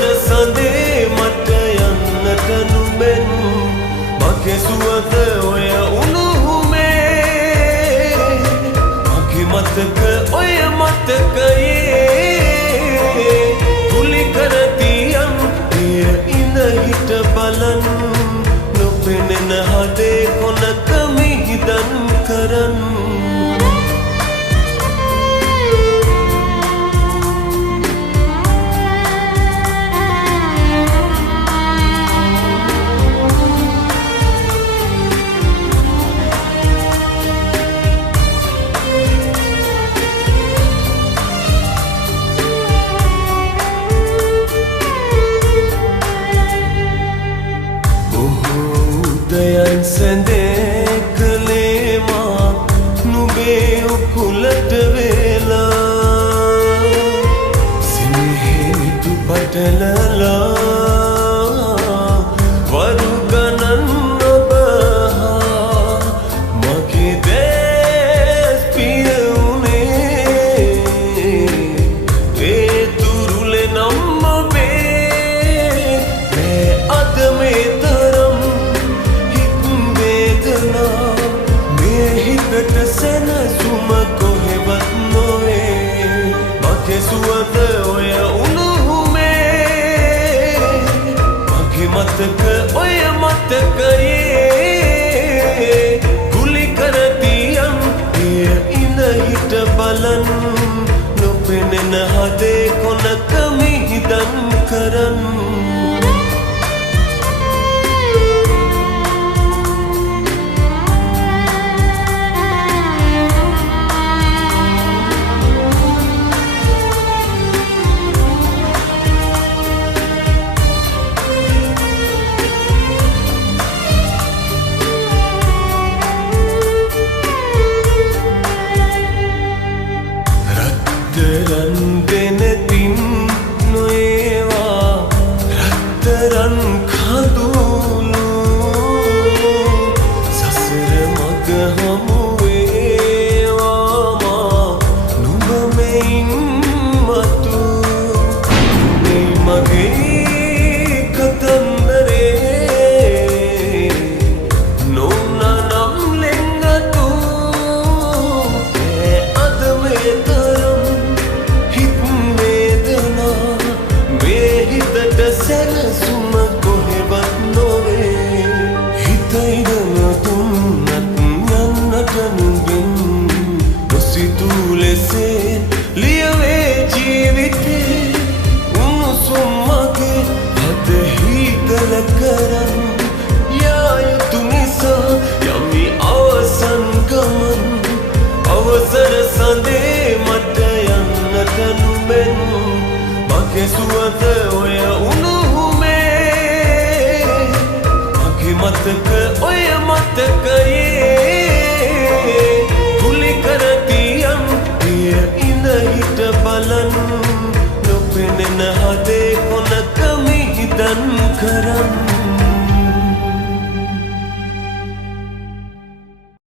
අවසර සඳේ මට යන්නට නුඹෙන් මගේ සුවඳ ඔය උණුහුමේ මගේ මතක ඔය මතකයේ තුලි කර තියන් එය ඉඳ හිට බලන් නොපෙනෙන හදේ කොනක මිහිදන් කරන් උදයන් සැඳේ කළේ මා නුඹේ උකුලට වේලා සිනහේ පටලලා වරු ගණන් ඔබ හා මගේ දැස් පිය උනේ ඒ තුරුලේ නම් ඔබේ මේ අද මේ හිතට සැනසුම කොහෙවත් නොවේ මගේ සුවඳ ඔය උණුහුමේ මගේ මතක ඔය මතකයේ ගුලි කර තියන් එය ඉඳ හිට බලන් නොපෙනෙන හදේ කොනක මිහිදන් කරන් රත්තරන් දෙනතින් නොඒවා රත්තරන් කඳුළු සසර මග හමුවේවාමා නුඹ මෙයින් මතු නුඹේ මගේ කතන්දරේ නොනනම් ලෙංගතු අද මේ සැනසුම කොහෙවත් නොවේ හිතයිදන තුන්නත් යන්නට නුඹින් නොසිතූ ලෙසේ ලියවේ ජීවිතේ උණුසුම් මගේ හද හිතල කරන් යායුතු නිසා යමි අවසන් ගමන් අවසර සඳේ මට යන්නට නුඹෙන් මගේ සුවඳ ඔය උණුහුමේ මගේ මතක ඔය මතකයේ ගුලි කර තියන් එය ඉඳ හිට බලන් නොපෙනෙන හදේ කොනක මිහිදන් කරන්